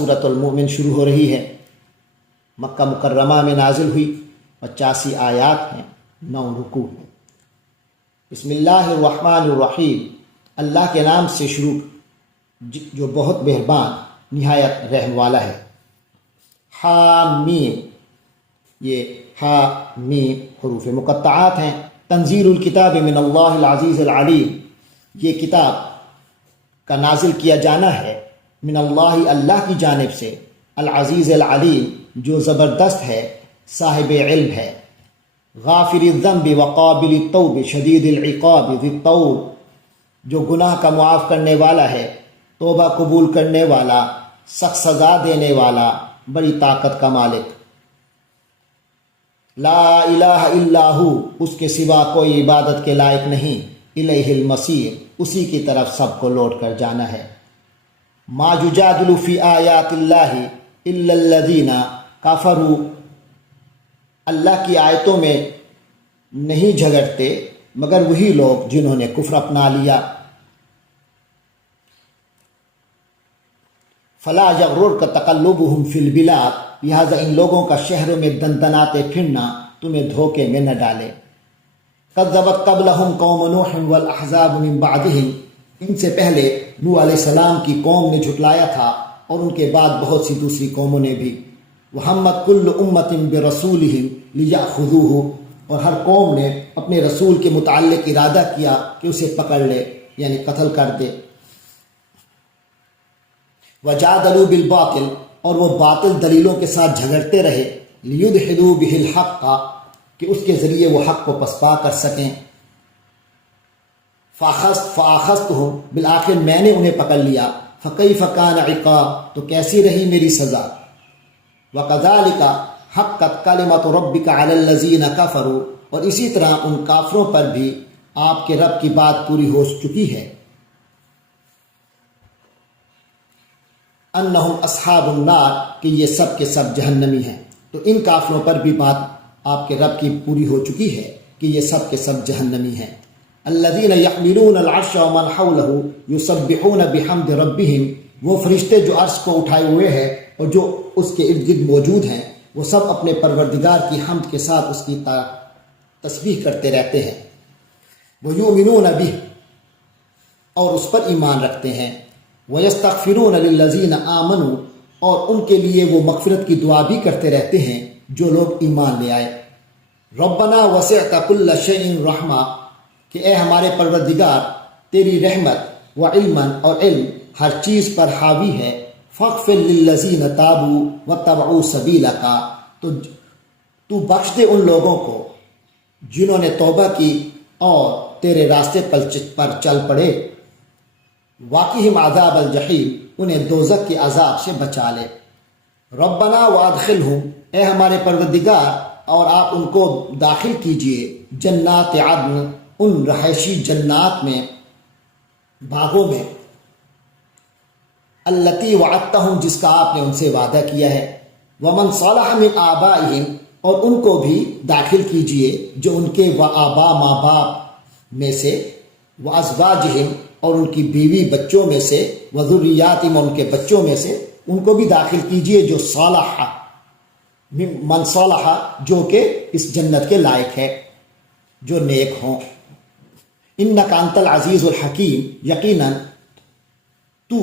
سورۃ المؤمن شروع ہو رہی ہے۔ مکہ مکرمہ میں نازل ہوئی، 85 آیات ہیں، 9 رکوع ہیں۔ بسم اللہ الرحمن الرحیم، اللہ کے نام سے شروع جو بہت مہربان نہایت رحم والا ہے۔ حامیم، یہ ہا میم حروف مقطعات ہیں۔ تنزیل الکتاب من اللہ العزیز العلیم، یہ کتاب کا نازل کیا جانا ہے من اللہ، اللہ کی جانب سے، العزیز العلیم، جو زبردست ہے، صاحب علم ہے۔ غافر الذنب وقابل التوب شدید العقاب ذی الطول، جو گناہ کا معاف کرنے والا ہے، توبہ قبول کرنے والا، سخت سزا دینے والا، بڑی طاقت کا مالک۔ لا الہ الا ہو، اس کے سوا کوئی عبادت کے لائق نہیں، الیہ المصیر، اسی کی طرف سب کو لوٹ کر جانا ہے۔ ما یجادل فی آیات اللہ الا الذین کفروا، اللہ کی آیتوں میں نہیں جھگڑتے مگر وہی لوگ جنہوں نے کفر اپنا لیا۔ فلا یغررک تقلبہم فی البلاد، لہذا ان لوگوں کا شہروں میں دندناتے پھرنا تمہیں دھوکے میں نہ ڈالے۔ کذبت قبلہم قوم نوح والاحزاب من بعدہم، ان سے پہلے نوح علیہ السلام کی قوم نے جھٹلایا تھا اور ان کے بعد بہت سی دوسری قوموں نے بھی۔ وہمت کل امت برسولہم لیأخذوہ، اور ہر قوم نے اپنے رسول کے متعلق ارادہ کیا کہ اسے پکڑ لے، یعنی قتل کر دے۔ وجادلوا بالباطل، اور وہ باطل دلیلوں کے ساتھ جھگڑتے رہے، لیدحضوا بہ الحق، کہ اس کے ذریعے وہ حق کو پسپا کر سکیں۔ فاخذتہم، بالآخر میں نے انہیں پکڑ لیا۔ فکیف کان عقاب، تو کیسی رہی میری سزا۔ وکذالک حقت کلمۃ ربک علی الذین کفروا، اور اسی طرح ان کافروں پر بھی آپ کے رب کی بات پوری ہو چکی ہے۔ انہم اصحاب النار، کہ یہ سب کے سب جہنمی ہیں۔ تو ان کافروں پر بھی بات آپ کے رب کی پوری ہو چکی ہے کہ یہ سب کے سب جہنمی ہیں۔ الذین یحملون العرش ومن حولہ یسبحون بحمد ربہم، وہ فرشتے جو عرش کو اٹھائے ہوئے ہیں اور جو اس کے ارد گرد موجود ہیں، وہ سب اپنے پروردگار کی حمد کے ساتھ اس کی تسبیح کرتے رہتے ہیں۔ ویؤمنون بہ، اور اس پر ایمان رکھتے ہیں۔ وَيَسْتَغْفِرُونَ لِلَّذِينَ آمَنُوا، اور ان کے لیے وہ مغفرت کی دعا بھی کرتے رہتے ہیں جو لوگ ایمان لے آئے۔ رَبَّنَا وَسِعْتَ كُلَّ شَيْءٍ رَحْمَةً، کہ اے ہمارے پروردگار، تیری رحمت وعلمًا، اور علم ہر چیز پر حاوی ہے۔ فَاغْفِرْ لِلَّذِينَ تَابُوا وَاتَّبَعُوا سَبِيلَكَ، تو بخش دے ان لوگوں کو جنہوں نے توبہ کی اور تیرے راستے پر چل پڑے۔ واقعہم عذاب الجحیم، انہیں دوزخ کے عذاب سے بچا لے۔ ربنا وادخلہم، اے ہمارے پروردگار، اور آپ ان کو داخل کیجئے جنات عدن، ان رہائشی جنات میں، باغوں میں، التی وعدتہم، جس کا آپ نے ان سے وعدہ کیا ہے۔ ومن صلح من آبائہم، اور ان کو بھی داخل کیجئے جو ان کے آبا ماں باپ میں سے، وازواجہم، اور ان کی بیوی بچوں میں سے، وذریاتہم، ان کے بچوں میں سے، ان کو بھی داخل کیجئے جو صالح، من صالح، جو کہ اس جنت کے لائق ہے، جو نیک ہوں۔ انک انت العزیز الحکیم، یقیناً تو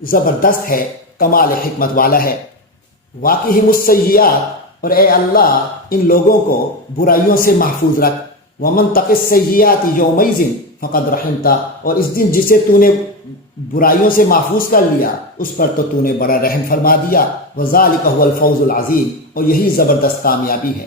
زبردست ہے، کمال حکمت والا ہے۔ واقعہم السیئات، اور اے اللہ ان لوگوں کو برائیوں سے محفوظ رکھ۔ ومن تق السیئات یومئذ فقد رحمتا، اور اس دن جسے تو نے برائیوں سے محفوظ کر لیا اس پر تو نے بڑا رحم فرما دیا۔ وذالک هو الفوز العظیم، اور یہی زبردست کامیابی ہے۔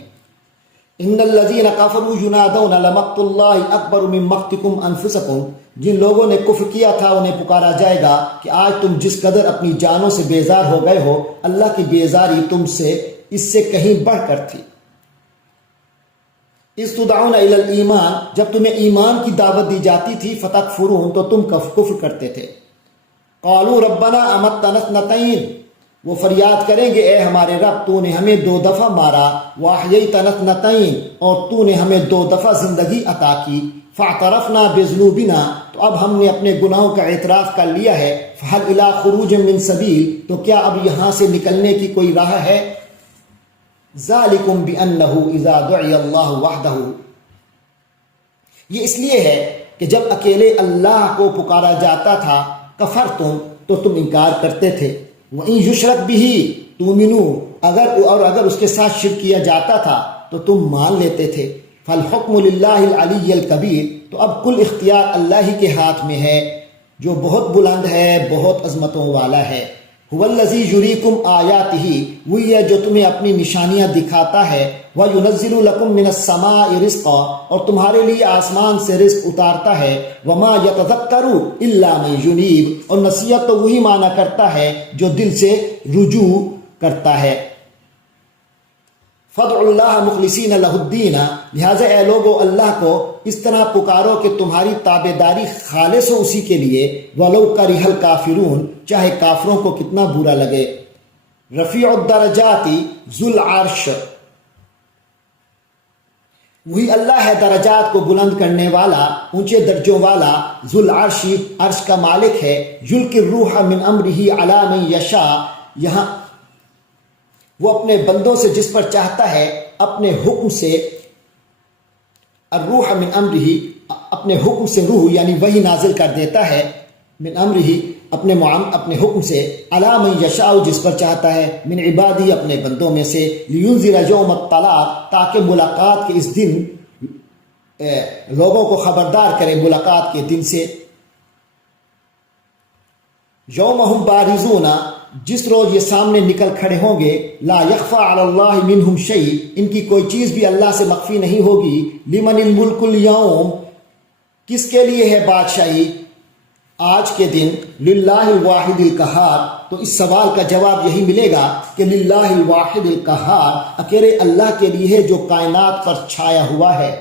ان الذین کفروا ینادون لمقت اللہ اکبر من مقتکم انفسکم، جن لوگوں نے کفر کیا تھا انہیں پکارا جائے گا کہ آج تم جس قدر اپنی جانوں سے بیزار ہو گئے ہو، اللہ کی بیزاری تم سے اس سے کہیں بڑھ کر تھی۔ اذ تدعون الی الایمان، جب تمہیں ایمان کی دعوت دی جاتی تھی، فتکفرون، تو تم کفر کرتے تھے۔ قالوا ربنا امتنا اثنتین، وہ فریاد کریں گے اے ہمارے رب تو نے ہمیں 2 دفعہ مارا، وَأَحْيَيْتَنَا اثْنَتَيْنِ اور تو نے ہمیں 2 دفعہ زندگی عطا کی، فَاعْتَرَفْنَا بِذُنُوبِنَا تو اب ہم نے اپنے گناہوں کا اعتراف کر لیا ہے، فَهَلْ إِلَىٰ خُرُوجٍ مِّن سَبِيلٍ تو کیا اب یہاں سے نکلنے کی کوئی راہ ہے؟ ذَلِكُمْ بِأَنَّهُ إِذَا دُعِيَ اللَّهُ وَحْدَهُ، یہ اس لیے ہے کہ جب اکیلے اللہ کو پکارا جاتا تھا، کفرتم تو تم انکار کرتے تھے، وَإِن يُشْرَكْ بِهِ تُؤْمِنُونَ اگر اس کے ساتھ شرک کیا جاتا تھا تو تم مان لیتے تھے، فالحکم للہ العلی الکبیر تو اب کل اختیار اللہ ہی کے ہاتھ میں ہے جو بہت بلند ہے، بہت عظمتوں والا ہے۔ هو الذی یریکم آیاتہ، وہی ہے جو تمہیں اپنی نشانیاں دکھاتا ہے، وینزل لکم من السماء رزقا اور تمہارے لیے آسمان سے رزق اتارتا ہے، وما یتذکر الا من ینیب اور نصیحت تو وہی مانا کرتا ہے جو دل سے رجوع کرتا ہے۔ فدعوا اللہ مخلصین لہ الدین، لہٰذا اے لوگو اللہ کو اس طرح پکارو کہ تمہاری تابع داری خالص ہو اسی کے لیے، ولو کرہ الکافرون چاہے کافروں کو کتنا برا لگے۔ رفیع الدرجات ذو العرش، وہی اللہ ہے درجات کو بلند کرنے والا، اونچے درجوں والا، ذو العرش عرش کا مالک ہے، یلقی الروح من امرہ علی من یشاء، یہاں وہ اپنے بندوں سے جس پر چاہتا ہے اپنے حکم سے، الروح من امرہ اپنے حکم سے روح یعنی وہی نازل کر دیتا ہے، من امرہ اپنے حکم سے، علی من یشاء جس پر چاہتا ہے، من عبادی اپنے بندوں میں سے، لینذر یوم الطلاق تاکہ ملاقات کے اس دن لوگوں کو خبردار کرے ملاقات کے دن سے، یوم ہم بارزون جس روز یہ سامنے نکل کھڑے ہوں گے، لا یخفی علی اللہ منہم شیء ان کی کوئی چیز بھی اللہ سے مخفی نہیں ہوگی، لمن الملک اليوم کس کے لیے ہے بادشاہی آج کے دن، للہ الواحد القہار تو اس سوال کا جواب یہی ملے گا کہ للہ الواحد القہار اکیلے اللہ کے لیے ہے جو کائنات پر چھایا ہوا ہے۔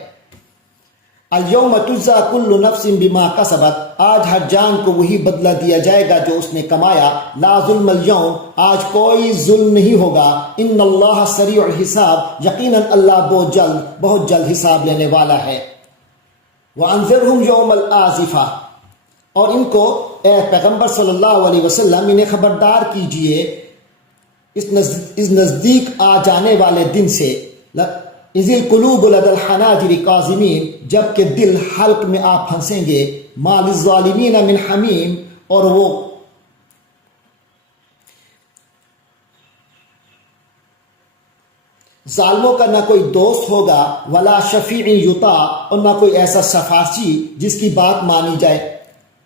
الیوم تجزی کل نفس بما کسبت آج ہر جان کو وہی بدلہ دیا جائے گا جو اس نے کمایا، لا ظلم اليوم آج کوئی ظلم نہیں ہوگا، ان اللہ سریع الحساب یقیناً اللہ بہت جلد حساب لینے والا ہے۔ وانذرہم یوم الآزفہ اور ان کو اے پیغمبر صلی اللہ علیہ وسلم انہیں خبردار کیجئے اس نزدیک آ جانے والے دن سے، اذ القلوب لدى الحناجر کاظمین جبکہ دل حلق میں آ پھنسیں گے، ما للظالمین من حمیم اور وہ ظالموں کا نہ کوئی دوست ہوگا، ولا شفیع یطاع اور نہ کوئی ایسا شفاعی جس کی بات مانی جائے،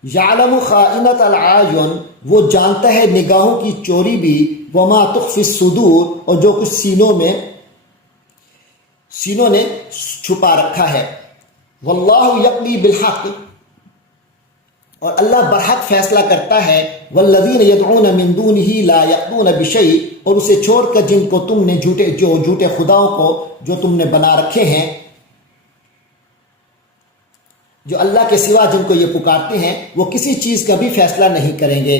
یعلم خائنۃ العیون وہ جانتا ہے نگاہوں کی چوری بھی، وما تخفی الصدور اور جو کچھ سینوں نے چھپا رکھا ہے، واللہ یقضی بالحق اور اللہ برحق فیصلہ کرتا ہے، والذین یدعون من دونہ لا یأتون بشیء اور اسے چھوڑ کر جن کو تم نے جھوٹے خداؤں کو جو تم نے بنا رکھے ہیں، جو اللہ کے سوا جن کو یہ پکارتے ہیں وہ کسی چیز کا بھی فیصلہ نہیں کریں گے۔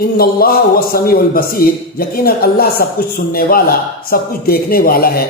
ان اللہ هو السمیع البصیر یقیناً اللہ سب کچھ سننے والا، سب کچھ دیکھنے والا ہے۔